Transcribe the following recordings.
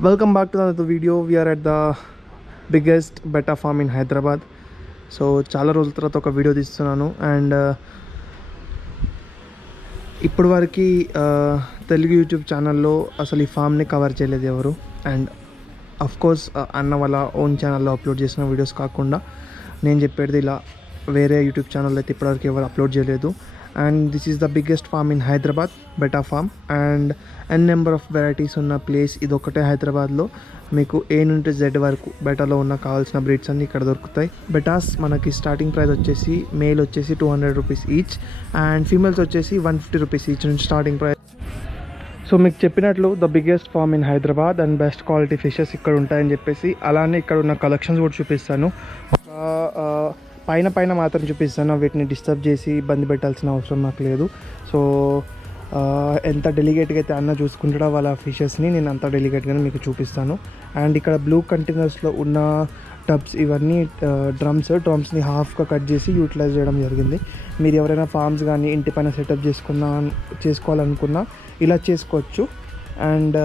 Welcome back to another video. We are at the biggest betta farm in Hyderabad. So చాలా రోజుల తర్వాత ఒక video తీస్తున్నాను and ఇప్పుడు వరకు తెలుగు యూట్యూబ్ ఛానల్లో అసలు ఈ ఫామ్ని కవర్ చేయలేదు ఎవరు. అండ్ అఫ్కోర్స్ అన్న వాళ్ళ ఓన్ ఛానల్లో అప్లోడ్ చేసిన వీడియోస్ కాకుండా నేను చెప్పేది ఇలా వేరే యూట్యూబ్ ఛానల్లో అయితే ఇప్పటివరకు ఎవరు అప్లోడ్ చేయలేదు. And this is the biggest farm in Hyderabad, betta farm. And N number of varieties ఉన్న ప్లేస్ ఇది ఒకటే హైదరాబాద్లో. మీకు ఏ నుండి జెడ్ వరకు బెటాలో ఉన్న కావాల్సిన బ్రీడ్స్ అన్నీ ఇక్కడ దొరుకుతాయి. బెటాస్ మనకి స్టార్టింగ్ ప్రైస్ వచ్చేసి మేల్ వచ్చేసి 200 రూపీస్ ఈచ్ అండ్ ఫీమేల్స్ వచ్చేసి 150 రూపీస్ ఈచ్ నుంచి స్టార్టింగ్ ప్రైస్. సో మీకు చెప్పినట్లు the biggest farm in Hyderabad and best quality fishes ఇక్కడ ఉంటాయని చెప్పేసి, అలానే ఇక్కడ ఉన్న కలెక్షన్స్ కూడా చూపిస్తాను. పైన మాత్రం చూపిస్తాను, వీటిని డిస్టర్బ్ చేసి ఇబ్బంది పెట్టాల్సిన అవసరం నాకు లేదు. సో ఎంత డెలికేట్గా అయితే అన్న చూసుకుంటాడో వాళ్ళ ఫిషెస్ని, నేను అంత డెలికేట్గానే మీకు చూపిస్తాను. అండ్ ఇక్కడ బ్లూ కంటైనర్స్లో ఉన్న టబ్స్ ఇవన్నీ డ్రమ్స్ని హాఫ్గా కట్ చేసి యూటిలైజ్ చేయడం జరిగింది. మీరు ఎవరైనా ఫార్మ్స్ కానీ ఇంటి పైన సెటప్ చేసుకోవాలనుకున్నా ఇలా చేసుకోవచ్చు. అండ్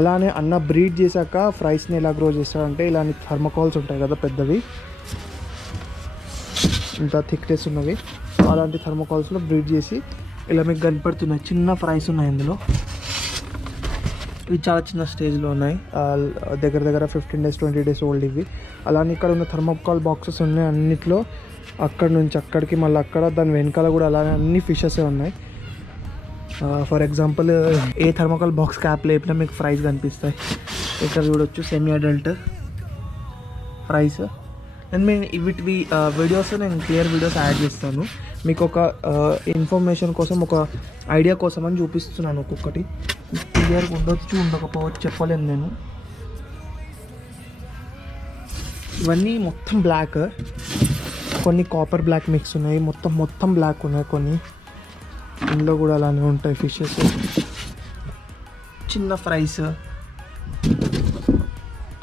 అలానే అన్న బ్రీడ్ చేశాక ఫ్రైస్ని ఎలా గ్రో చేస్తాడంటే, ఇలాంటి థర్మోకాల్స్ ఉంటాయి కదా పెద్దవి, ఇంత థిక్నెస్ ఉన్నవి, అలాంటి థర్మోకాల్స్లో బ్రీడ్ చేసి ఇలా మీకు కనపడుతున్నాయి చిన్న ఫ్రైస్ ఉన్నాయి. ఇందులో ఇవి చాలా చిన్న స్టేజ్లో ఉన్నాయి, దగ్గర 15 days 20 days ఓల్డ్ ఇవి. అలానే ఇక్కడ ఉన్న థర్మోకాల్ బాక్సెస్ ఉన్నాయి, అన్నిట్లో అక్కడ నుంచి అక్కడికి మళ్ళీ అక్కడ దాని వెనకాల కూడా అలానే అన్ని ఫిషెస్ ఉన్నాయి. For example a thermocol box cap లేపినా మీకు ఫ్రైస్ కనిపిస్తాయి. ఇక్కడ చూడొచ్చు సెమీ అడల్ట్ ఫ్రైస్. అండ్ మేము వీటివి వీడియోస్ నేను క్లియర్ వీడియోస్ యాడ్ చేస్తాను మీకు. ఒక ఇన్ఫర్మేషన్ కోసం, ఒక ఐడియా కోసం అని చూపిస్తున్నాను. ఒక్కొక్కటి క్లియర్గా ఉండకపోవచ్చు చెప్పలేను నేను. ఇవన్నీ మొత్తం బ్లాక్, కొన్ని కాపర్ బ్లాక్ మిక్స్ ఉన్నాయి, మొత్తం బ్లాక్ ఉన్నాయి కొన్ని. ఇందులో కూడా అలానే ఉంటాయి ఫిషెస్, చిన్న ఫ్రైస్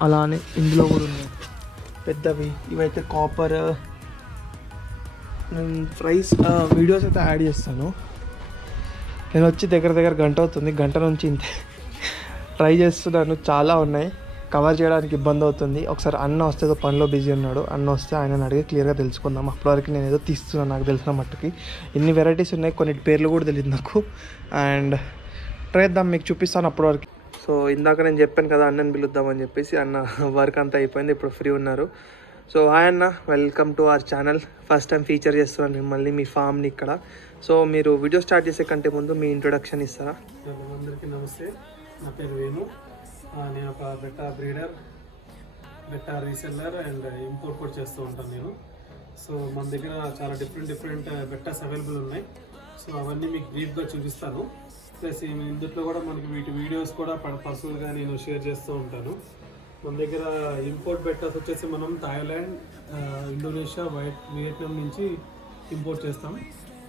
అలానే ఇందులో కూడా ఉన్నాయి పెద్దవి. ఇవైతే కాపర్. ఫ్రైస్ వీడియోస్ అయితే యాడ్ చేస్తాను. నేను వచ్చి దగ్గర గంట అవుతుంది, గంట నుంచి ఇంతే ట్రై చేస్తున్నాను. చాలా ఉన్నాయి, కవర్ చేయడానికి ఇబ్బంది అవుతుంది. ఒకసారి అన్న వస్తే పనిలో బిజీ ఉన్నాడు, అన్న వస్తే ఆయనని అడిగి క్లియర్గా తెలుసుకుందాం. అప్పటివరకు నేను ఏదో తీస్తున్నాను నాకు తెలిసిన మట్టుకి. ఎన్ని వెరైటీస్ ఉన్నాయి, కొన్ని పేర్లు కూడా తెలియదు నాకు. అండ్ ట్రై చేద్దాం, మీకు చూపిస్తాను అప్పటివరకు. సో ఇందాక నేను చెప్పాను కదా అన్నని పిలుద్దామని చెప్పేసి, అన్న వర్క్ అంతా అయిపోయింది, ఇప్పుడు ఫ్రీ ఉన్నారు. సో హాయ్ అన్న, welcome to our channel. First time feature చేస్తున్నాను మిమ్మల్ని, మీ ఫామ్ని ఇక్కడ. సో మీరు వీడియో స్టార్ట్ చేసే కంటే ముందు మీ ఇంట్రొడక్షన్ ఇస్తారా? అందరికీ నమస్తే, నా పేరు వేణు. నేను ఒక బెట్టా బ్రీడర్, బెట్టా రీసెల్లర్ అండ్ ఇంపోర్ట్ కూడా చేస్తూ ఉంటాను నేను. సో మన దగ్గర చాలా డిఫరెంట్ బెట్టాస్ అవైలబుల్ ఉన్నాయి. సో అవన్నీ మీకు బ్రీఫ్గా చూపిస్తాను. ప్లస్ ఇందులో కూడా మనకి వీటి వీడియోస్ కూడా పర్సనల్గా నేను షేర్ చేస్తూ ఉంటాను. మన దగ్గర ఇంపోర్ట్ బెట్టాస్ వచ్చేసి మనం థాయిలాండ్, ఇండోనేషియా, వియట్నాం నుంచి ఇంపోర్ట్ చేస్తాం.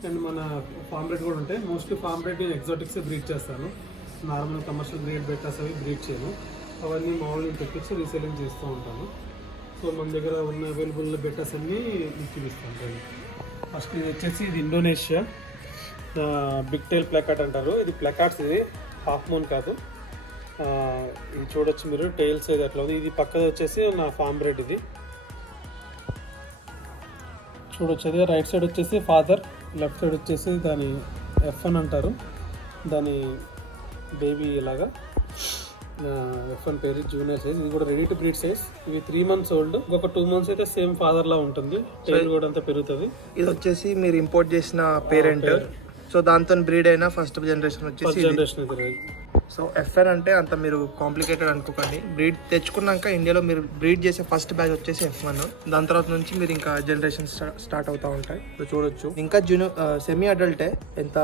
అండ్ మన ఫామ్ బ్రీడ్ కూడా ఉంటాయి. మోస్ట్లీ ఫామ్ బ్రీడ్ నేను ఎగ్జాటిక్స్ బ్రీడ్ చేస్తాను. నార్మల్ కమర్షియల్ బ్రీడ్ బెట్టాస్ అవి బ్రీడ్ చేయను. అవన్నీ మామూలుగా తెప్పించి రీసెల్లింగ్ చేస్తూ ఉంటాను. సో మన దగ్గర ఉన్న అవైలబుల్ బెట్టాస్ అన్నీ మీకు చూపిస్తాను. ఫస్ట్ ఇది వచ్చేసి ఇది ఇండోనేషియా బిగ్ టైల్ ప్లాకాట్ అంటారు. ఇది ప్లాకాట్స్, ఇది హాఫ్ మూన్ కాదు. ఇది చూడొచ్చు మీరు, టైల్స్ ఇది అట్లా ఉంది. ఇది పక్కది వచ్చేసి నా ఫామ్ బ్రెడ్. ఇది చూడొచ్చు. అది రైట్ సైడ్ వచ్చేసి ఫాదర్, లెఫ్ట్ సైడ్ వచ్చేసి దాని F1 అంటారు, దాని బేబీ ఇలాగా. F1 పేరు జూనియర్ సైజ్. ఇది కూడా రెడీ టు బ్రీడ్ సైజ్. ఇవి 3 months ఓల్డ్. ఇంకొక 2 months అయితే సేమ్ ఫాదర్ లా ఉంటుంది, టైల్ కూడా అంతా పెరుగుతుంది. ఇది వచ్చేసి మీరు ఇంపోర్ట్ చేసిన పేరెంట్. సో దాంతో బ్రీడ్ అయిన ఫస్ట్ జనరేషన్ వచ్చేసి జనరేషన్. సో F1 అంటే అంత మీరు కాంప్లికేటెడ్ అనుకోకండి. బ్రీడ్ తెచ్చుకున్నాక ఇండియాలో మీరు బ్రీడ్ చేసే ఫస్ట్ బ్యాచ్ వచ్చేసి F1. దాని తర్వాత నుంచి మీరు ఇంకా జనరేషన్ స్టార్ట్ అవుతూ ఉంటాయి. సో చూడొచ్చు ఇంకా సెమీ అడల్టే ఎంత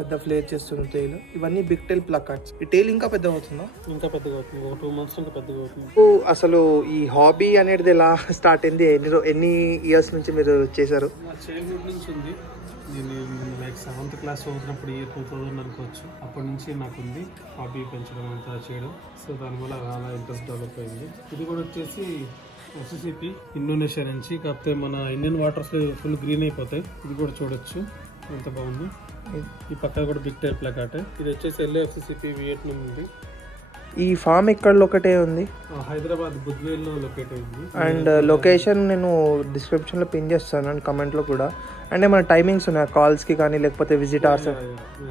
పెద్ద ఫ్లేర్ చేస్తుంది టైల్. ఇవన్నీ బిగ్ టైల్ ప్లాకాట్స్. ఈ టైల్ ఇంకా పెద్దగా అవుతుందా? ఇంకా పెద్దగా అవుతుంది, 2 months ఇంకా పెద్దగా అవుతుంది. అసలు ఈ హాబీ అనేది ఎలా స్టార్ట్ అయింది? ఎన్ని ఇయర్స్ నుంచి మీరు చేశారు? చైల్డ్హుడ్ నుంచి ఉంది. నేను లైక్ 7th క్లాస్ చదువుతున్నప్పుడు, ఇయర్ 2000 అనుకోవచ్చు, అప్పటి నుంచి నాకు ఉంది హాబీ పెంచడం అంతా చేయడం. సో దానివల్ల చాలా ఇంట్రెస్ట్ డెవలప్ అయింది. ఇది కూడా వచ్చేసి FCCP ఇండోనేషియా నుంచి. కాకపోతే మన ఇండియన్ వాటర్స్ ఫుల్ గ్రీన్ అయిపోతాయి. ఇది కూడా చూడొచ్చు ఎంత బాగుంది. ఈ పక్కన కూడా బిగ్ టైల్ ప్లాకాట్. ఇది వచ్చేసి FCCP వియట్నాం ఉంది. ఈ ఫామ్ ఎక్కడ ఒకటే ఉంది హైదరాబాద్ బుద్వేల్లో లొకేట్ అయింది. అండ్ లొకేషన్ నేను డిస్క్రిప్షన్లో పిన్ చేస్తాను అండ్ కమెంట్లో కూడా. అంటే మన టైమింగ్స్ ఉన్నాయి కాల్స్కి కానీ లేకపోతే విజిట్ అవర్స్?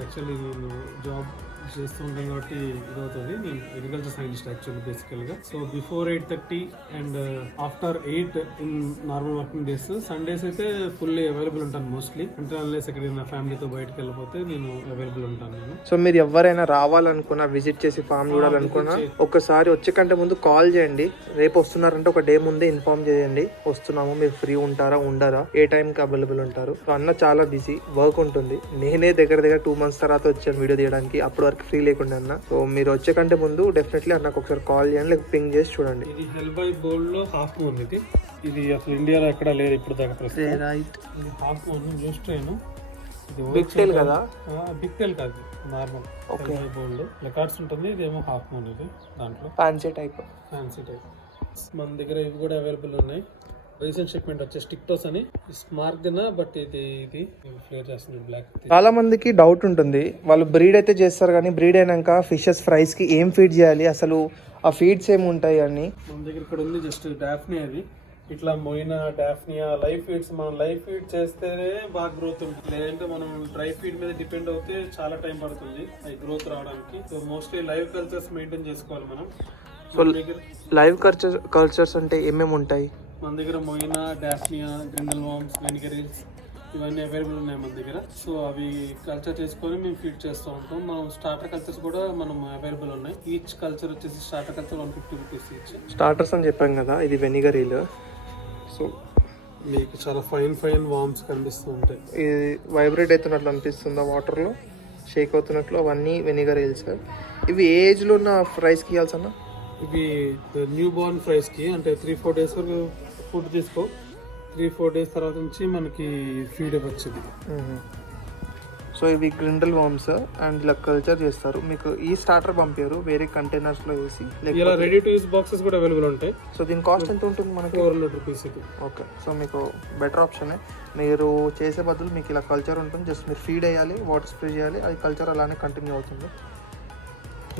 యాక్చువల్లీ నేను జాబ్ చేస్తూ ఉంటాను కాబట్టి ఇది అవుతుంది. నేను అగ్రికల్చర్ సైంటిస్ట్ యాక్చువల్లీ బేసికల్గా. So before 8:30 and after 8 in normal working days. Sundays అయితే ఫుల్లీ అవైలబుల్ ఉంటాను మోస్ట్లీ. అంటే అన్లెస్ ఎక్కడైనా ఫ్యామిలీతో బయటకు వెళ్ళిపోతే నేను అవైలబుల్ ఉంటాను నేను. సో మీరు ఎవరైనా రావాలనుకున్నా, విజిట్ చేసి ఫామ్ చూడాలనుకున్నా ఒక్కసారి వచ్చే కంటే ముందు కాల్ చేయండి. రేపు వస్తున్నారంటే ఒక డే ముందే ఇన్ఫార్మ్ చేయండి, వస్తున్నాము, మీరు ఫ్రీ ఉంటారా ఉండరా, ఏ టైంకి అవైలబుల్ ఉంటారు. సో అన్న చాలా బిజీ, వర్క్ ఉంటుంది. నేనే దగ్గర 2 months తర్వాత వచ్చాను వీడియో తీయడానికి, అప్పటి వరకు ఫ్రీ లేకుండా అన్న. సో మీరు వచ్చే కంటే ముందు డెఫినెట్లీ అన్నకు ఒకసారి కాల్ చేయండి, లేకపోతే పింగ్ చేసి చూడండి. ఇది హెల్బై బోల్డ్ లో హాఫ్ మూన్. ఇది అసలు ఇండియాలో ఎక్కడ లేదు ఇప్పుడు దాకా. Right, half moon blue strain. Big tail కదా? బిగ్ టైల్ కాదు, నార్మల్ హెల్బై బోల్డ్ రికార్డ్స్ ఉంటుంది. ఇదేమో హాఫ్ మూన్. ఇది దాంట్లో ఫ్యాన్సీ టైప్. మన దగ్గర ఇవి కూడా అవైలబుల్ ఉన్నాయి. రీసెంట్ షిప్మెంట్ వచ్చే స్టిక్టోస్ అని స్మార్క్ దినా, బట్ ఇది ఫ్లేర్ చేస్తుంది బ్లాక్. చాలా మందికి డౌట్ ఉంటుంది, వాళ్ళు బ్రీడ్ అయితే చేస్తారు కానీ బ్రీడ్ అయినాక ఫిషెస్ ఫ్రైస్ కి ఏం ఫీడ్ చేయాలి, అసలు ఆ ఫీడ్స్ ఏమి ఉంటాయి అని. మన దగ్గర ఇక్కడ ఉంది జస్ట్ డాఫ్నియా. అది ఇట్లా మోయినా డాఫ్నియా లైవ్ ఫీడ్స్. మనం లైవ్ ఫీడ్ చేస్తేనే బాగా గ్రోత్ ఉంటుంది, లేదంటే మనం డ్రై ఫీడ్ మీద డిపెండ్ అవుతే చాలా టైం పడుతుంది అది గ్రోత్ రావడానికి. So mostly live cultures maintain చేసుకోవాలి మనం. సో లైవ్ కల్చర్స్ అంటే ఏమేమి ఉంటాయి మన దగ్గర? మోయినా, డాఫ్నియా, గ్రిండల్ వామ్స్, వెనిగరీల్స్ ఇవన్నీ అవైలబుల్ ఉన్నాయి మన దగ్గర. సో అవి కల్చర్ చేసుకొని మేము ఫీడ్ చేస్తూ ఉంటాం. మనం స్టార్టర్ కల్చర్స్ కూడా మనం అవైలబుల్ ఉన్నాయి. ఈచ్ కల్చర్ వచ్చేసి starter culture 150 rupees each. Starters అని చెప్పాం కదా, ఇది వెనిగరీల్. సో మీకు చాలా ఫైన్ వామ్స్ కనిపిస్తూ ఉంటాయి. ఇది వైబ్రేట్ అవుతున్నట్లు అనిపిస్తుందా వాటర్లో, షేక్ అవుతున్నట్లు? అవన్నీ వెనిగరీల్స్. ఇవి ఏ ఏజ్లో ఉన్న ఫ్రైస్కి ఇవ్వాల్సన్నా? ఇవి న్యూ బోర్న్ ఫ్రైస్కి, అంటే 3-4 days వరకు ఫుడ్ తీసుకో. 3-4 days తర్వాత నుంచి మనకి ఫీడ్ వచ్చింది. సో ఇవి గ్రిండల్ వామ్స్ అండ్ ఇలా కల్చర్ చేస్తారు. మీకు ఈ స్టార్టర్ పంపారు వేరే కంటైనర్స్ లో వేసి, ఇలా రెడీ టు యూస్ బాక్సెస్ కూడా అవైలబుల్ ఉంటాయి. సో దీని కాస్ట్ ఎంత ఉంటుంది మనకి? 400 రూపీస్ ఇది. ఓకే, సో మీకు బెటర్ ఆప్షన్. మీరు చేసే బదులు మీకు ఇలా కల్చర్ ఉంటుంది, జస్ట్ మీరు ఫీడ్ వేయాలి, వాటర్ స్ప్రే చేయాలి, అది కల్చర్ అలానే కంటిన్యూ అవుతుంది.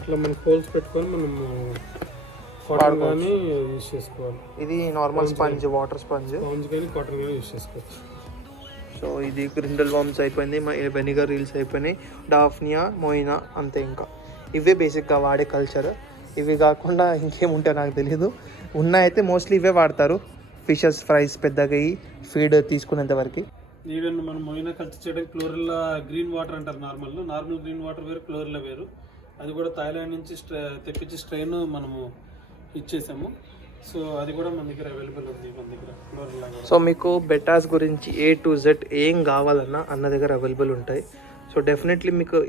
ఇట్లా మనం హోల్స్ పెట్టుకొని మనం కాటన్ కానీ యూజ్ చేసుకోవాలి. ఇది నార్మల్ స్పంజ్, వాటర్ స్పంజ్ కానీ కాటన్ కానీ యూజ్ చేసుకోవచ్చు. సో ఇది గ్రిండల్ వామ్స్ అయిపోయింది, వెనిగర్ రీల్స్ అయిపోయినాయి, డాఫ్నియా, మోయినా, అంతే. ఇంకా ఇవే బేసిక్గా వాడే కల్చర్. ఇవి కాకుండా ఇంకేముంటాయో నాకు తెలియదు. ఉన్నాయితే మోస్ట్లీ ఇవే వాడతారు ఫిషెస్ ఫ్రైస్ పెద్దగా ఫీడ్ తీసుకునేంత వరకు. ఈవెన్ మనం మోయినా కల్చర్ చేయడానికి క్లోరిల్లా గ్రీన్ వాటర్ అంటారు. నార్మల్ గ్రీన్ వాటర్ వేరు, క్లోరిల్లా వేరు. అది కూడా థాయిలాండ్ నుంచి తెప్పించి స్ట్రెయిన్ మనము ఇచ్చేసాము. సో అది కూడా మన దగ్గర అవైలబుల్ ఉంది మన దగ్గర క్లోరిల్లా. సో మీకు బెటాస్ గురించి A to Z ఏం కావాలన్నా అన్న దగ్గర అవైలబుల్ ఉంటాయి. సో డెఫినెట్లీ మీకు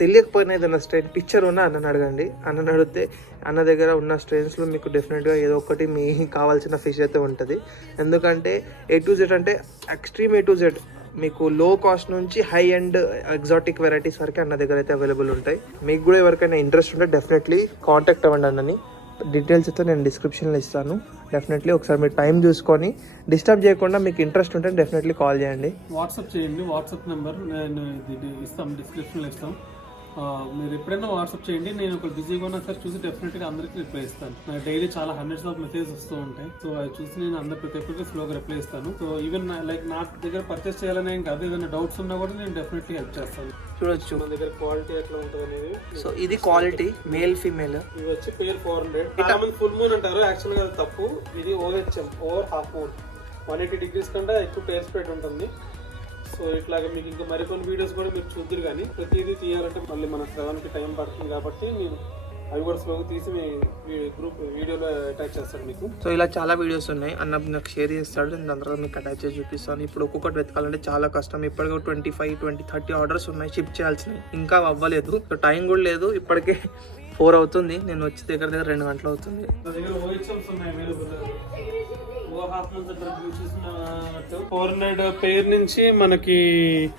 తెలియకపోయినా ఏదైనా స్ట్రెయిన్ పిక్చర్ ఉన్నా అన్నని అడగండి. అన్నని అడిగితే అన్న దగ్గర ఉన్న స్ట్రెయిన్స్లో మీకు డెఫినెట్గా ఏదో ఒకటి మీ కావాల్సిన ఫిష్ అయితే ఉంటుంది. ఎందుకంటే A to Z అంటే ఎక్స్ట్రీమ్ A to Z, మీకు లో కాస్ట్ నుంచి హై అండ్ ఎగ్జాటిక్ వెరైటీస్ వరకు అన్న దగ్గర అయితే అవైలబుల్ ఉంటాయి. మీకు కూడా ఎవరికైనా ఇంట్రెస్ట్ ఉంటే డెఫినెట్లీ కాంటాక్ట్ అవ్వండి అన్నని. డీటెయిల్స్ అయితే నేను డిస్క్రిప్షన్లో ఇస్తాను. డెఫినెట్లీ ఒకసారి మీరు టైం చూసుకొని డిస్టర్బ్ చేయకుండా మీకు ఇంట్రెస్ట్ ఉంటే డెఫినెట్లీ కాల్ చేయండి, వాట్సాప్ చేయండి. వాట్సాప్ నెంబర్ నేను ఇస్తాం, డిస్క్రిప్షన్లో ఇస్తాం. మీరు ఎప్పుడైనా వాట్సాప్ చేయండి. నేను ఒక బిజీగా ఉన్నా సరే చూసి డెఫినెట్గా అందరికీ రిప్లై ఇస్తాను. నాకు డైలీ చాలా హండ్రెడ్స్ ఆఫ్ మెసేజెస్ వస్తూ ఉంటాయి. సో అది చూసి నేను అందరి ప్రతి ఒక్కరికి స్లోగా రిప్లై ఇస్తాను. సో ఈవెన్ లైక్ నా దగ్గర పర్చేస్ చేయాలనే కాదు, ఏదైనా డౌట్స్ ఉన్నా కూడా నేను డెఫినెట్లీ హెల్ప్ చేస్తాను. చూడొచ్చు మన దగ్గర క్వాలిటీ ఎట్లా ఉంటుంది అనేది. సో ఇది క్వాలిటీ మేల్ ఫీమేల్. ఇవి వచ్చి పేర్ 400. చాలా మంది ఫుల్ మూన్ అంటారు, యాక్చువల్గా అది తప్పు. ఇది OHM, over half moon. 180 degrees కంటే ఎక్కువ పేర్ స్ప్రెడ్ ఉంటుంది. సో ఇట్లాగా మీకు ఇంకా మరికొన్ని వీడియోస్ కూడా మీరు చూద్దరు, కానీ ప్రతిదీ తీయాలంటే మళ్ళీ మన శ్రవణ్కి టైం పడుతుంది కాబట్టి నేను అవి కూడా స్లోగా తీసి మీ గ్రూప్ వీడియోలో అటాచ్ చేస్తాను మీకు. సో ఇలా చాలా వీడియోస్ ఉన్నాయి, అన్న నాకు షేర్ చేస్తాడు, నేను అందరూ మీకు అటాచ్ చేసి చూపిస్తాను. ఇప్పుడు ఒక్కొక్కటి వెతకాలంటే చాలా కష్టం. ఇప్పటికే 25, 20, 30 ఆర్డర్స్ ఉన్నాయి షిప్ చేయాల్సినవి, ఇంకా అవ్వలేదు. సో టైం కూడా లేదు, ఇప్పటికే 4 అవుతుంది. నేను వచ్చి దగ్గర 2 గంటలు అవుతుంది. నా దగ్గర OHMs ఉన్నాయి అవైలబుల్. 400 పేర్ నుంచి మనకి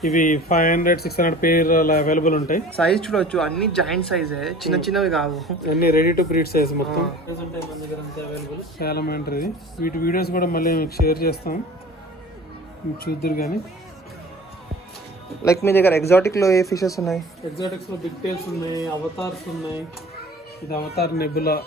ఇవి 500, 600 పేర్ అలా అవైలబుల్ ఉంటాయి. సైజ్ చూడొచ్చు, అన్ని జాయింట్ సైజే, చిన్న చిన్నవి కావు, అన్ని రెడీ టు బ్రీడ్ సైజ్ మొత్తం ఉంటాయి మన దగ్గర అంతా అవైలబుల్. చాలా బాగుంటుంది. వీటి వీడియోస్ కూడా మళ్ళీ మీకు షేర్ చేస్తాం, చూద్దరు. కానీ లైక్ మీ దగ్గర ఎగ్జాటిక్ లో ఏ ఫిషెస్ ఉన్నాయి? ఎగ్జాటిక్స్ లో బిగ్ టైల్స్ ఉన్నాయి, అవతార్స్ ఉన్నాయి, ఇది అవతార్ నెబులా.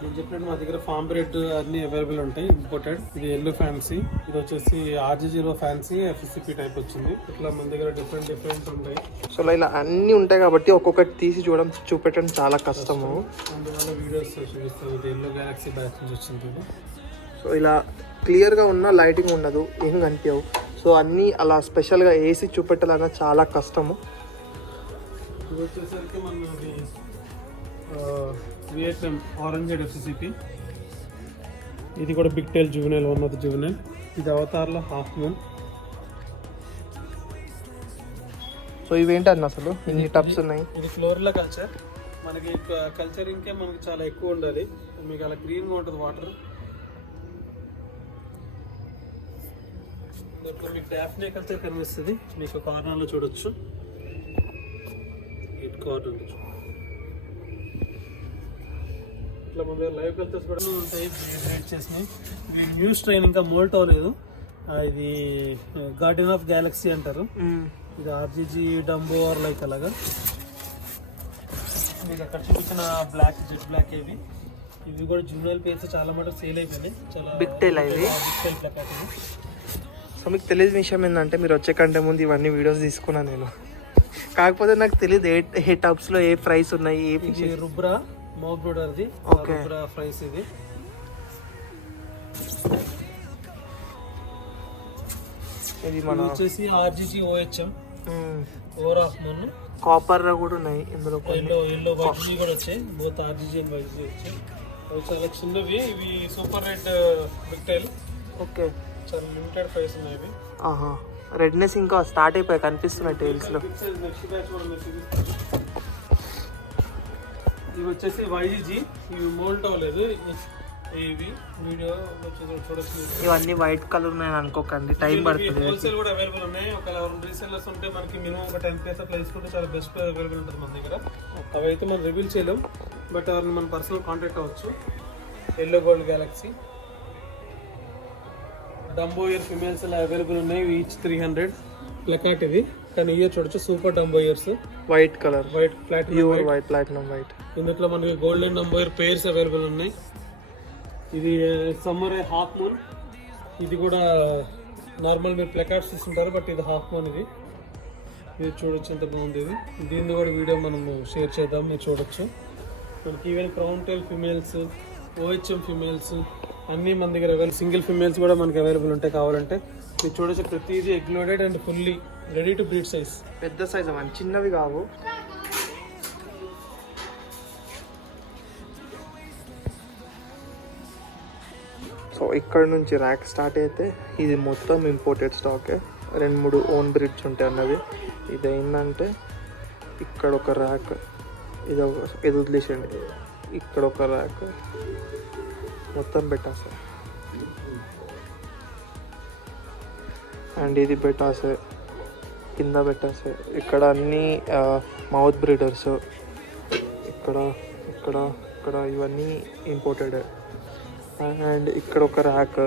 నేను చెప్పినట్టు మా దగ్గర ఫామ్ బ్రెడ్ అన్ని అవైలబుల్ ఉంటాయి, ఇంపోర్టెడ్. ఇది ఎల్లో ఫ్యాన్సీ, ఇది వచ్చేసి RG0 ఫ్యాన్సీ FCP టైప్ వచ్చింది. ఇట్లా మన దగ్గర డిఫరెంట్ ఉంటాయి. సో ఇలా అన్నీ ఉంటాయి కాబట్టి ఒక్కొక్కటి తీసి చూపెట్టడం చాలా కష్టము. అందువల్ల వీడియోస్ చూపిస్తాను. ఇది ఎల్లో గెలాక్సీ బ్యాచ్ నుంచి వచ్చింది. సో ఇలా క్లియర్గా ఉన్న లైటింగ్ ఉండదు, ఏం కనిపించవు. సో అన్నీ అలా స్పెషల్గా వేసి చూపెట్టాలన్నా చాలా కష్టము. ఇది వచ్చేసరికి మనకి VFM ఆరెంజ్ FCP. ఇది కూడా big tail juvenile, one of the juvenile. ఇది అవతార్లో హాఫ్ మూన్. సో ఇవేంటన్న అసలు ఇన్ని టబ్స్ ఉన్నాయి? ఇది ఫ్లోర్లో కల్చర్. మనకి కల్చర్ ఇంకే మనకి చాలా ఎక్కువ ఉండాలి. మీకు అలా గ్రీన్గా ఉంటుంది వాటర్. ఇప్పుడు మీకు డాఫ్నే కల్చర్ కనిపిస్తుంది, మీకు కార్నర్లో చూడొచ్చు. ఇట్ కార్నర్ ఇట్లా మన దగ్గర లైవ్ కల్చర్స్ కూడా ఉంటాయి, బ్రీడ్ చేసినాయి. ఇది న్యూ స్ట్రెయిన్, ఇంకా మోల్ట్ అవ్వలేదు. ఇది గార్డెన్ ఆఫ్ గ్యాలక్సీ అంటారు. ఇది RGG డంబో ఆర్ లైక్ అలాగా. మీకు అక్కడ చూపించిన బ్లాక్, జెట్ బ్లాక్ ఇవి కూడా జూనియర్ పేర్స్ చాలా మటుకు సేల్ అయిపోయినాయి. చాలా బిగ్ టైల్ అవి. ప్లాకెట్. సో మీకు తెలియని విషయం ఏంటంటే, మీరు వచ్చే కంటే ముందు ఇవన్నీ వీడియోస్ తీసుకున్నాను నేను. కాకపోతే నాకు తెలియదు ఏ టబ్స్లో ఏ ప్రైస్ ఉన్నాయి, ఏ ఇది రుబ్రా మౌత్ బ్రూడర్ది. ఓకే, రుబ్రా ప్రైస్ ఇది. ఇది మన వచ్చేసి RGG OHM over of moon. Copper కూడా ఉన్నాయి ఇందులో. ఎల్లో వైట్ కూడా వచ్చాయి, బోత్ RGG అండ్ వైట్ వచ్చాయి. అవి చాలా చిన్నవి. ఇవి super red big tail. Okay, చాలా లిమిటెడ్ ప్రైస్ ఉన్నాయి ఇవి. ఆహా, రెడ్నెస్ ఇంకా స్టార్ట్ అయిపోయి కనిపిస్తున్నాయి టైల్స్ లో. నెక్స్ట్ బ్యాచ్ కూడా మీరు చూపిస్తాను. ఇవి వచ్చేసి YGG. ఇవి మోల్ట్ అవ్వలేదు. ఇవి వీడియో చూడొచ్చు. ఇవన్నీ వైట్ కలర్ ఉన్నాయి అనుకోకండి, టైం పడుతుంది. హోల్సేల్ కూడా అవైలబుల్ ఉన్నాయి. ఒక రీసెల్లర్స్ ఉంటే మనకి మినిమం ఒక 10 ప్లేస్ అట్లా తీసుకుంటే చాలా బెస్ట్ అవైలబుల్ ఉంటుంది మన దగ్గర. అవైతే మనం రివీల్ చేయలేం, బట్ ఎవరిని మన పర్సనల్ కాంటాక్ట్ అవ్వచ్చు. Yellow gold Galaxy Dumbo year females అలా అవైలబుల్ ఉన్నాయి. ఈచ్ 300 ప్లకాట్. ఇది కానీ ఇయర్ చూడొచ్చు, super Dumbo years. White colour, white platinum white, platinum white. ఇందులో మనకి golden Dumbo year pairs available ఉన్నాయి. ఇది సమ్మర్ హాఫ్ మూన్. ఇది కూడా నార్మల్ మీరు ప్లకార్డ్స్ చూస్తుంటారు, బట్ ఇది హాఫ్ మూన్. ఇది చూడొచ్చు ఎంత బాగుంది. దీన్ని కూడా వీడియో మనం షేర్ చేద్దాం, మీరు చూడొచ్చు. మనకి even crown tail females, OHM females అన్నీ మన దగ్గర అవైలబుల్. సింగిల్ ఫిమేల్స్ కూడా మనకి అవైలబుల్ ఉంటాయి కావాలంటే. మీరు చూడొచ్చు, ప్రతిదీ egg loaded and fully ready to breed size. పెద్ద సైజ్ అవ్వండి, చిన్నవి కావు. సో ఇక్కడ నుంచి ర్యాక్ స్టార్ట్ అయితే ఇది మొత్తం ఇంపోర్టెడ్ స్టాకే. 2-3 ఓన్ బ్రిడ్స్ ఉంటాయి అన్నది. ఇది ఏంటంటే ఇక్కడ ఒక ర్యాక్, ఇది వదిలేసండి, ఇక్కడ ఒక ర్యాక్ మొత్తం పెట్టేస్తాయి. అండ్ ఇది పెట్టేస్తాయి, కింద పెట్టేస్తాయి. ఇక్కడ అన్నీ మౌత్ బ్రీడర్స్. ఇక్కడ ఇక్కడ ఇక్కడ ఇవన్నీ ఇంపోర్టెడ్. అండ్ ఇక్కడ ఒక ర్యాక్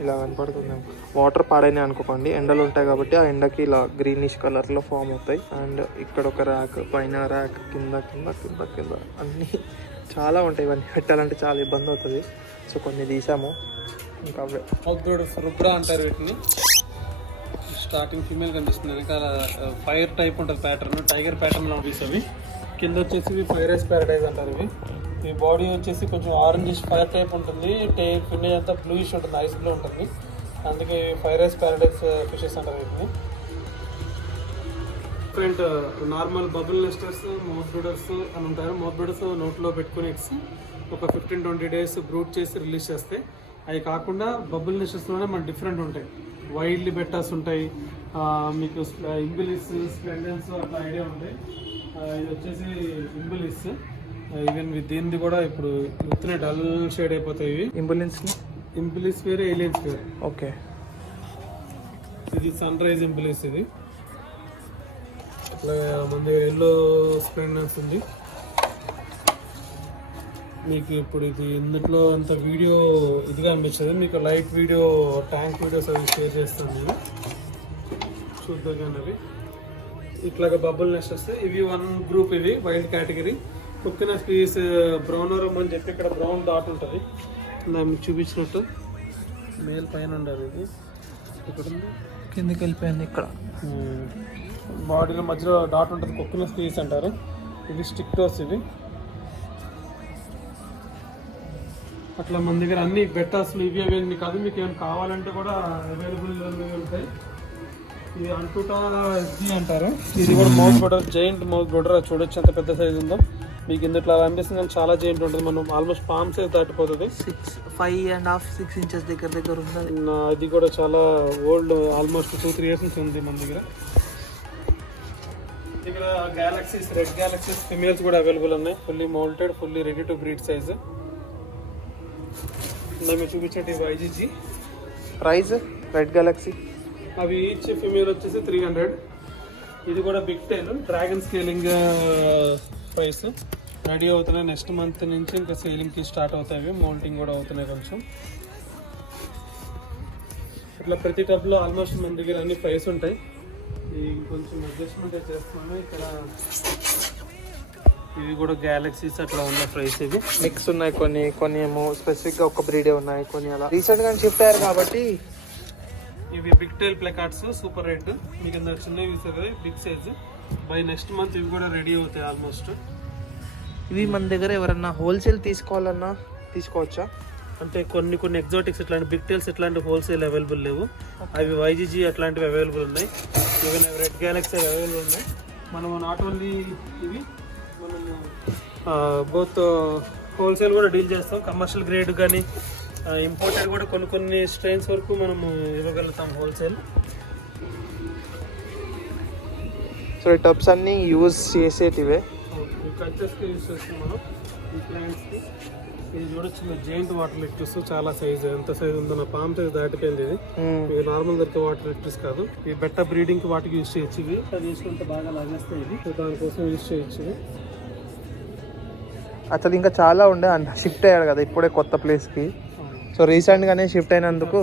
ఇలా కనపడుతుంది. వాటర్ పాడైనాయి అనుకోకండి, ఎండలు ఉంటాయి కాబట్టి ఆ ఎండకి ఇలా గ్రీనిష్ కలర్లో ఫామ్ అవుతాయి. అండ్ ఇక్కడ ఒక ర్యాక్, పైన ర్యాక్, కింద కింద కింద కింద అన్నీ చాలా ఉంటాయి. ఇవన్నీ పెట్టాలంటే చాలా ఇబ్బంది అవుతుంది. సో కొన్ని తీసాము. ఇంకా రుబ్రా అంటారు వీటిని. స్టార్టింగ్ ఫీమేల్ కనిపిస్తుంది, వెనకాల ఫైర్ టైప్ ఉంటుంది ప్యాటర్న్, టైగర్ ప్యాటర్న్లో ఉంటుంది. అవి కింద వచ్చేసి ఇవి ఫైరైస్ ప్యారడైజ్ అంటారు. ఇవి ఈ బాడీ వచ్చేసి కొంచెం ఆరెంజిష్ ఫైర్ టైప్ ఉంటుంది. ఫిన్నేజ్ అంతా బ్లూయిష్ ఉంటుంది, ఐస్ బ్లూ ఉంటుంది. అందుకే ఫైరైస్ ప్యారడైజ్ ఫిషెస్ అంటారు వీటిని. Different normal bubble nesters, mouth brooders అని ఉంటారు. మౌత్ బ్రూడర్స్ నోట్లో పెట్టుకుని ఒక 15-20 డేస్ బ్రూట్ చేసి రిలీజ్ చేస్తాయి. అవి కాకుండా బబుల్ నెస్టర్స్లోనే మనకు డిఫరెంట్ ఉంటాయి. వైల్డ్లీ బెట్టాస్ ఉంటాయి, మీకు ఇంబిలిస్, స్ప్లెండెన్స్ అట్లా ఐడియా ఉంటాయి. ఇది వచ్చేసి ఇంబులిస్. ఈవెన్ దీనిది కూడా ఇప్పుడు విత్తనే డల్ షేడ్ అయిపోతాయి. ఇవి ఇంపిలిస్ వేరు, ఏలియన్స్ వేరు. ఓకే. ఇది సన్ రైజ్ ఇంపిలిస్. ఇది అట్లా మన దగ్గర ఎల్లో స్ప్లెండర్స్ ఉంది. మీకు ఇప్పుడు ఇది ఇందులో అంత వీడియో ఇదిగా అనిపించదు, మీకు లైట్ వీడియో ట్యాంక్ వీడియోస్ అవి షేర్ చేస్తాను నేను, చూద్దాం. అవి ఇట్లాగా బబుల్ నెస్ట్ వస్తాయి. ఇవి వన్ గ్రూప్, ఇవి వైల్డ్ కేటగిరీ. కుక్కిన పీస్ బ్రౌన్ రూమ్ అని చెప్పి ఇక్కడ బ్రౌన్ డాట్ ఉంటుంది, మీకు చూపించినట్టు మేల్ పైన ఉండాలి. ఇది ఇక్కడ ఉంది, కిందకి వెళ్ళిపోయింది. ఇక్కడ బాడీలో మధ్యలో డాట్ ఉంటుంది, కుక్కిన పీస్ అంటారు. ఇవి స్టిక్ టోస్. ఇవి అట్లా మన దగ్గర అన్ని బెట్టర్స్లు ఇవి అవి కాదు, మీకు ఏమైనా కావాలంటే కూడా అవైలబుల్ ఉంటాయి. ఇది అంటుటా ఎస్జీ అంటారు. ఇది కూడా mouth border, giant mouth border. చూడొచ్చు ఎంత పెద్ద సైజ్ ఉందో. మీకు ఇందులో అనిపిస్తుంది కానీ చాలా జైంట్ ఉంటుంది. మనం ఆల్మోస్ట్ పామ్ సైజ్ దాటిపోతుంది. 5.5-6 ఇంచెస్ దగ్గర ఉంది. ఇది కూడా చాలా ఓల్డ్, ఆల్మోస్ట్ 2-3 ఇయర్స్ నుంచి ఉంది మన దగ్గర. ఇక్కడ గ్యాలక్సీస్, రెడ్ గ్యాలక్సీస్ ఫిమేల్స్ కూడా అవైలబుల్ ఉన్నాయి. Fully moulted, fully ready to breed size. మేము చూపించేటి వైజీజీ. ప్రైస్ రెడ్ గెలాక్సీ అవి ఈచ్ ఫిమేల్ వచ్చేసి 300. ఇది కూడా big tail dragon scaling price. Ready అవుతున్నాయి. నెక్స్ట్ మంత్ నుంచి ఇంకా సేలింగ్కి స్టార్ట్ అవుతాయి. మౌల్టింగ్ కూడా అవుతున్నాయి కొంచెం. ఇట్లా ప్రతి టబ్లో ఆల్మోస్ట్ మన దగ్గర అన్ని ప్రైస్ ఉంటాయి. ఇది కొంచెం అడ్జస్ట్మెంట్ చేస్తున్నాను. ఇక్కడ ఇవి కూడా గ్యాలక్సీస్ అట్లా ఉన్న ప్రైస్. ఇవి మిక్స్ ఉన్నాయి, కొన్ని ఏమో స్పెసిఫిక్గా ఒక బ్రీడే ఉన్నాయి, కొన్ని అలా రీసెంట్గా షిఫ్ట్ అయ్యారు కాబట్టి. ఇవి big tail plakats, super red. మీకు అందరు చిన్నవి చూసారు కదా, big size. By next month ఇవి కూడా రెడీ అవుతాయి ఆల్మోస్ట్. ఇవి మన దగ్గర ఎవరన్నా హోల్సేల్ తీసుకోవాలన్నా తీసుకోవచ్చా? అంటే కొన్ని ఎగ్జాటిక్స్ ఇట్లాంటి బిగ్ టైల్స్ ఇట్లాంటి హోల్సేల్ అవైలబుల్ లేవు. అవి వైజీజీ అట్లాంటివి అవైలబుల్ ఉన్నాయి. ఈవెన్ రెడ్ గ్యాలక్సీ అవైలబుల్ ఉన్నాయి. మనము నాట్ ఓన్లీ ఇవి, మనము బోత్ హోల్సేల్ కూడా డీల్ చేస్తాం. కమర్షియల్ గ్రేడ్ కానీ ఇంపోర్టెడ్ కూడా కొన్ని స్ట్రెయిన్స్ వరకు మనము ఇవ్వగలుగుతాం హోల్సేల్. సో ఈ టబ్స్ అన్నీ యూజ్ చేసేటివే. కల్చర్స్కి యూజ్ చేస్తాం మనం ఈ ప్లాంట్స్కి. ఇది చూడొచ్చు, జైంట్ వాటర్ లిక్విడ్స్. చాలా సైజ్, ఎంత సైజ్ ఉందో నా పామ్ సైజ్ దాటిపోయింది. ఇది నార్మల్ దొరికే వాటర్ లిక్విడ్స్ కాదు. ఈ బెట్ట బ్రీడింగ్కి వాటికి యూజ్ చేయొచ్చు. ఇవి అది తీసుకుంటే బాగా లాగేస్తాయి. ఇది సో దానికోసం యూజ్ చేయొచ్చు. అసలు ఇంకా చాలా ఉండే, షిఫ్ట్ అయ్యాడు కదా ఇప్పుడే కొత్త ప్లేస్కి. సో రీసెంట్గానే షిఫ్ట్ అయినందుకు.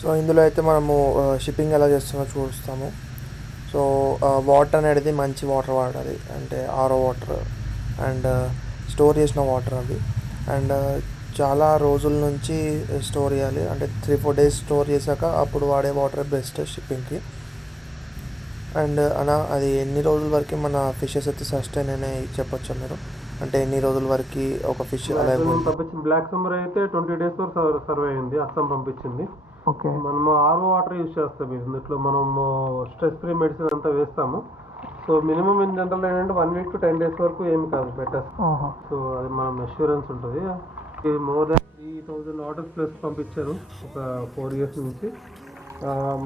సో ఇందులో అయితే మనము షిప్పింగ్ ఎలా చేస్తున్నా చూస్తాము. సో వాటర్ అనేది మంచి వాటర్ వాడాలి, అంటే ఆరో వాటర్ అండ్ స్టోర్ చేసిన వాటర్ అవి. అండ్ చాలా రోజుల నుంచి స్టోర్ చేయాలి, అంటే 3-4 డేస్ స్టోర్ చేశాక అప్పుడు వాడే వాటర్ బెస్ట్ షిప్పింగ్కి. అండ్ అది ఎన్ని రోజుల వరకు మన ఫిషెస్ అయితే సస్టైన్ అని చెప్పొచ్చు మీరు? అంటే ఎన్ని రోజుల వరకు ఒక ఫిష్ అలా పంపించింది. బ్లాక్ సమ్మర్ అయితే 20 days వరకు సర్వే అయింది. అస్సాం పంపించింది. ఓకే. మనము ఆర్ఓ వాటర్ యూజ్ చేస్తాం. ఇందులో మనము స్ట్రెస్ ఫ్రీ మెడిసిన్ అంతా వేస్తాము. సో మినిమం ఇన్ జనరల్ ఏంటంటే 1 week to 10 days వరకు ఏమి కాదు బెటర్. సో అది మనం అష్యూరెన్స్ ఉంటుంది. ఇది మోర్ దాన్ 3000 ఆర్డర్స్ ప్లస్ పంపించారు ఒక 4 years నుంచి.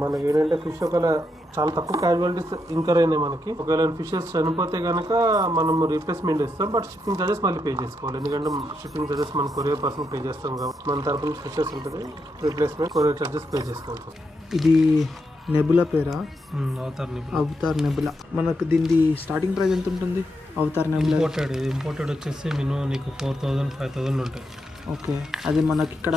మనకి ఏంటంటే ఫిష్ ఒకవేళ చాలా తక్కువ క్యాజువాలిటీస్ ఇంకర్ అయినాయి మనకి. ఒకవేళ ఫిషెస్ చనిపోతే కనుక మనం రీప్లేస్మెంట్ ఇస్తాం, బట్ షిప్పింగ్ చార్జెస్ మళ్ళీ పే చేసుకోవాలి. ఎందుకంటే షిప్పింగ్ చార్జెస్ మన కొరియర్ పర్సన్ పే చేస్తాం కాబట్టి మన తరపు నుంచి ఫిషెస్ ఉంటుంది, రీప్లేస్మెంట్ కొరియర్ చార్జెస్ పే చేసుకోవాలి. ఇది నెబులా పేరా? Avatar nebula. మనకు దీని స్టార్టింగ్ ప్రైస్ ఎంత ఉంటుంది? అవతార్ నెబులా ఇంపోర్టెడ్ వచ్చేసి మినిమం నీకు 4000-5000 ఉంటాయి. ఓకే. అది మనకి ఇక్కడ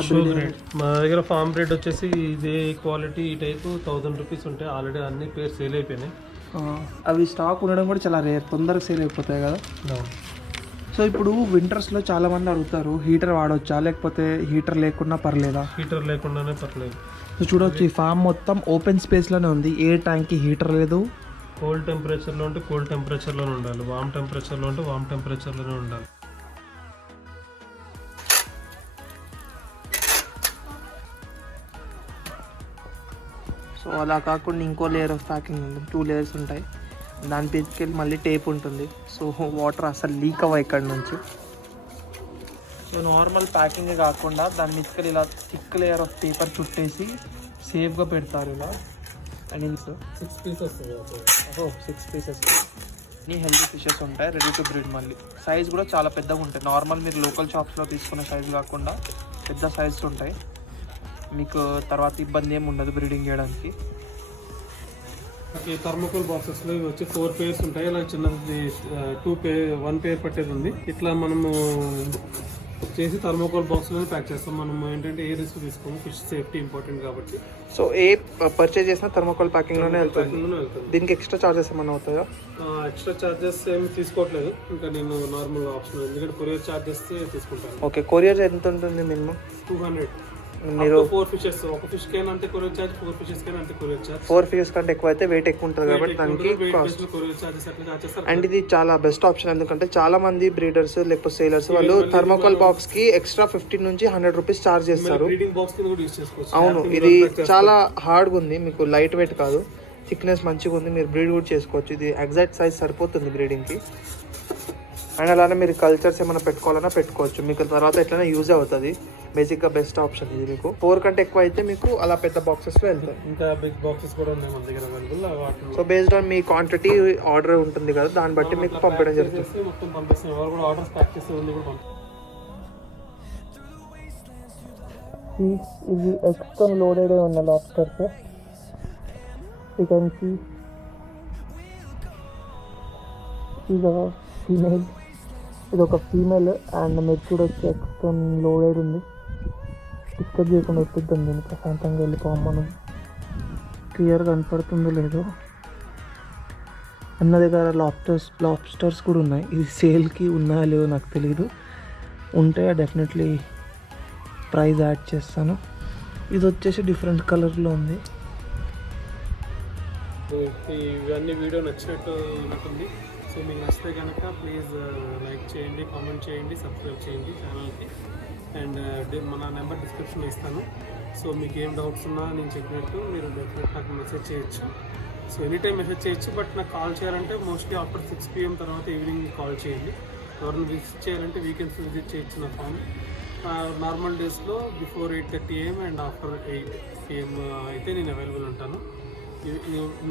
మన దగ్గర ఫార్మ్ బ్రీడ్ వచ్చేసి ఇదే క్వాలిటీ ఈ టైపు 1000 రూపీస్ ఉంటాయి. ఆల్రెడీ అన్ని పేరు సేల్ అయిపోయినాయి. అవి స్టాక్ ఉండడం కూడా చాలా రేర్, తొందరగా సేల్ అయిపోతాయి కదా. సో ఇప్పుడు వింటర్స్లో చాలామంది అడుగుతారు హీటర్ వాడవచ్చా, లేకపోతే హీటర్ లేకుండా పర్లేదా? హీటర్ లేకుండానే పర్లేదు. సో చూడవచ్చు, ఈ ఫామ్ మొత్తం ఓపెన్ స్పేస్లోనే ఉంది. ఏ ట్యాంక్కి హీటర్ లేదు. కోల్డ్ టెంపరేచర్లో ఉంటే కోల్డ్ టెంపరేచర్లోనే ఉండాలి, వామ్ టెంపరేచర్లో ఉంటే వామ్ టెంపరేచర్లోనే ఉండాలి. సో అలా కాకుండా ఇంకో లేయర్ ఆఫ్ ప్యాకింగ్ ఉంటుంది, 2 layers ఉంటాయి. దాని తీసుకెళ్ళి మళ్ళీ టేప్ ఉంటుంది. సో వాటర్ అసలు లీక్ అవ్వ ఇక్కడ నుంచి. సో నార్మల్ ప్యాకింగ్ కాకుండా దాని తీసుకెళ్ళి ఇలా థిక్ లేయర్ ఆఫ్ పేపర్ చుట్టేసి సేఫ్గా పెడతారు ఇలా. అండ్ 6 pieces 6 pieces అన్ని హెల్దీ ఫిషెస్ ఉంటాయి, రెడీ టు బ్రీడ్. మళ్ళీ సైజ్ కూడా చాలా పెద్దగా ఉంటాయి. నార్మల్ మీరు లోకల్ షాప్స్లో తీసుకునే సైజు కాకుండా పెద్ద సైజెస్ ఉంటాయి. మీకు తర్వాత ఇబ్బంది ఏమి ఉండదు బ్రీడింగ్ చేయడానికి. ఈ థర్మోకోల్ బాక్సెస్లో ఇవి వచ్చి 4 పేర్స్ ఉంటాయి. ఇలా చిన్నది 1 పేర్ పట్టేది ఉంది. ఇట్లా మనము చేసి థర్మోకోల్ బాక్స్లో ప్యాక్ చేస్తాం. మనం ఏంటంటే ఏ రిస్క్ తీసుకోము, ఫిష్ సేఫ్టీ ఇంపార్టెంట్ కాబట్టి. సో ఏ పర్చేజ్ చేసినా థర్మోకోల్ ప్యాకింగ్లోనే వెళ్తుంది. దీనికి ఎక్స్ట్రా చార్జెస్ ఏమైనా అవుతాయా? ఎక్స్ట్రా చార్జెస్ ఏమి తీసుకోవట్లేదు, ఇంకా నేను నార్మల్ ఆప్షన్, ఎందుకంటే కొరియర్ చార్జెస్ తీసుకుంటాను. ఓకే, కొరియర్ ఎంత ఉంటుంది మినిమం? 200. మీరు 4 ఫిషెస్, ఒక ఫిష్ కైనా అంటే కొరియర్ చార్జ్, 4 ఫిషెస్ కైనా అంటే కొరియర్ చార్జ్. 4 ఫిషెస్ కంటే ఎక్కువ అయితే వెయిట్ ఎక్కువ ఉంటుంది కాబట్టి దానికి కాస్ట్. కొరియర్ చార్జెస్ అట్లా చార్జ్ చేస్తారు. అండ్ ఇది చాలా బెస్ట్ ఆప్షన్, ఎందుకంటే చాలా మంది బ్రీడర్స్ లేకపోతే సేలర్స్ వాళ్ళు థర్మోకోల్ బాక్స్ కి ఎక్స్ట్రా 50 నుంచి 100 రూపీస్ చార్జ్ చేస్తారు. బ్రీడింగ్ బాక్స్ కింద కూడా యూస్ చేసుకోవచ్చు. అవును, ఇది చాలా హార్డ్గా ఉంది, మీకు లైట్ వెయిట్ కాదు, థిక్నెస్ మంచిగా ఉంది, మీరు బ్రీడ్ కూడా చేసుకోవచ్చు. ఇది ఎగ్జాక్ట్ సైజ్ సరిపోతుంది బ్రీడింగ్కి. అండ్ అలానే మీరు కల్చర్స్ ఏమైనా పెట్టుకోవాలన్నా పెట్టుకోవచ్చు, మీకు తర్వాత ఎట్లైనా యూజ్ అవుతుంది. బేసిక్గా బెస్ట్ ఆప్షన్ ఇది. మీకు 4 కంటే ఎక్కువ అయితే మీకు అలా పెద్ద బాక్సెస్లో వెళ్తాయి. ఇంకా బిగ్ బాక్సెస్ కూడా ఉన్నాయి మన దగ్గర available. So based on me quantity order ఉంటుంది కదా, దాన్ని బట్టి మీకు పంపించడం జరుగుతుంది. మొత్తం పంపిస్తాం, ఎవరు కూడా ఆర్డర్స్ ప్యాక్ చేస్తే ఉంది కూడా పంపిస్తాం. ఇది ఎక్స్తో లోడెడ్ ఉన్న లాబ్స్టర్స్. యూ కెన్ సీ ఇది ఫీమేల్, ఇది ఒక ఫీమేల్. అండ్ మీరు చూడొచ్చు ఎక్స్తో లోడెడ్ ఉంది. డిస్టర్బ్ చేయకుండా ఎత్తుద్దాం దీన్ని, ప్రశాంతంగా వెళ్ళిపోవాలి మనం. క్లియర్ కనపడుతుందో లేదో. అన్న దగ్గర లాబ్స్టర్స్ కూడా ఉన్నాయి. ఇది సేల్కి ఉన్నాయో లేదో నాకు తెలియదు, ఉంటే డెఫినెట్లీ ప్రైస్ యాడ్ చేస్తాను. ఇది వచ్చేసి డిఫరెంట్ కలర్లో ఉంది. ఇవన్నీ వీడియో నచ్చినట్టు ఉన్నట్టుంది. సో మీకు నచ్చితే కనుక ప్లీజ్ లైక్ చేయండి, కామెంట్ చేయండి, సబ్స్క్రైబ్ చేయండి ఛానల్కి. అండ్ మన నెంబర్ డిస్క్రిప్షన్లో ఇస్తాను. సో మీకు ఏం డౌట్స్ ఉన్నా నేను చెప్పినట్టు మీరు డెఫినెట్ నాకు మెసేజ్ చేయొచ్చు. సో ఎనీ టైం మెసేజ్ చేయొచ్చు, బట్ నాకు కాల్ చేయాలంటే మోస్ట్లీ ఆఫ్టర్ 6 PM తర్వాత ఈవినింగ్ కాల్ చేయండి. ఎవరైనా విజిట్ చేయాలంటే వీకెండ్స్ విజిట్ చేయొచ్చు నా ఫామ్. నార్మల్ డేస్లో before 8:30 AM and after 8 PM అయితే నేను అవైలబుల్ ఉంటాను.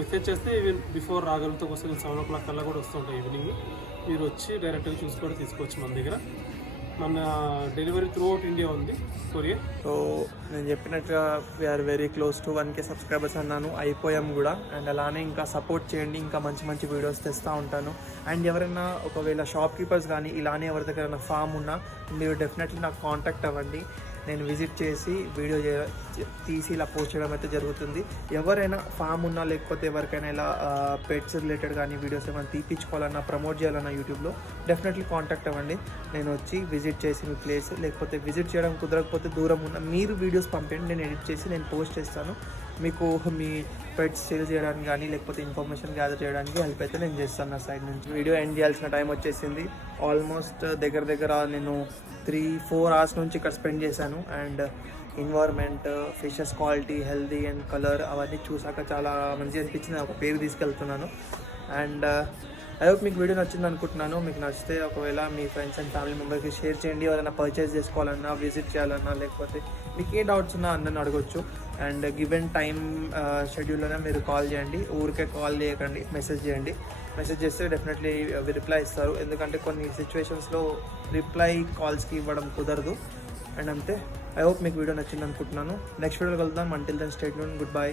మెసేజ్ చేస్తే ఈవెన్ బిఫోర్ రాగలతో వస్తే నేను 7 o'clock కల్లా కూడా వస్తుంటాయి ఈవినింగ్. మీరు వచ్చి డైరెక్ట్గా చూసి కూడా తీసుకోవచ్చు మన దగ్గర. మన డెలివరీ త్రూ అవుట్ ఇండియా ఉంది, కొరియర్. సో నేను చెప్పినట్టుగా we're very close to 1K subscribers అన్నాను, అయిపోయాం కూడా. అండ్ అలానే ఇంకా సపోర్ట్ చేయండి, ఇంకా మంచి మంచి వీడియోస్ తెస్తూ ఉంటాను. అండ్ ఎవరైనా ఒకవేళ షాప్ కీపర్స్ కానీ ఇలానే ఎవరి దగ్గర ఫామ్ ఉన్నా మీరు డెఫినెట్లీ నాకు కాంటాక్ట్ అవ్వండి. నేను విజిట్ చేసి వీడియో తీసి ఇలా పోస్ట్ చేయడం అయితే జరుగుతుంది. ఎవరైనా ఫామ్ ఉన్నా లేకపోతే ఎవరికైనా ఇలా పెట్స్ రిలేటెడ్ కానీ వీడియోస్ ఏమైనా తీపించుకోవాలన్నా ప్రమోట్ చేయాలన్నా యూట్యూబ్లో డెఫినెట్లీ కాంటాక్ట్ అవ్వండి. నేను వచ్చి విజిట్ చేసి మీ ప్లేస్, లేకపోతే విజిట్ చేయడం కుదరకపోతే దూరం ఉన్న మీరు వీడియోస్ పంపండి, నేను ఎడిట్ చేసి నేను పోస్ట్ చేస్తాను. మీకు మీ పెట్స్ సేల్ చేయడానికి కానీ లేకపోతే ఇన్ఫర్మేషన్ గ్యాదర్ చేయడానికి హెల్ప్ అయితే నేను చేస్తాను నా సైడ్ నుంచి. వీడియో ఎండ్ చేయాల్సిన టైం వచ్చేసింది. ఆల్మోస్ట్ దగ్గర నేను 3-4 hours నుంచి ఇక్కడ స్పెండ్ చేశాను. And environment, fishes quality, healthy and colour అవన్నీ చూసాక చాలా మంచిగా అనిపించింది. ఒక పేరు తీసుకెళ్తున్నాను. అండ్ ఐ హోప్ మీకు వీడియో నచ్చింది అనుకుంటున్నాను. మీకు నచ్చితే ఒకవేళ మీ ఫ్రెండ్స్ అండ్ ఫ్యామిలీ మెంబర్స్కి షేర్ చేయండి. ఎవరైనా పర్చేస్ చేసుకోవాలన్నా, విజిట్ చేయాలన్నా, లేకపోతే మీకు ఏ డౌట్స్ ఉన్నా అందరిని అడగొచ్చు. అండ్ గివెన్ టైం షెడ్యూల్లోనే మీరు కాల్ చేయండి, ఊరికే కాల్ చేయకండి, మెసేజ్ చేయండి. మెసేజ్ చేస్తే డెఫినెట్లీ రిప్లై ఇస్తారు, ఎందుకంటే కొన్ని సిచ్యువేషన్స్లో రిప్లై కాల్స్కి ఇవ్వడం కుదరదు. అండ్ అంతే. ఐ హోప్ మీకు వీడియో నచ్చింది అనుకుంటున్నాను. నెక్స్ట్ వీడియోలో కలుద్దాం. Until then stay tuned. Good bye.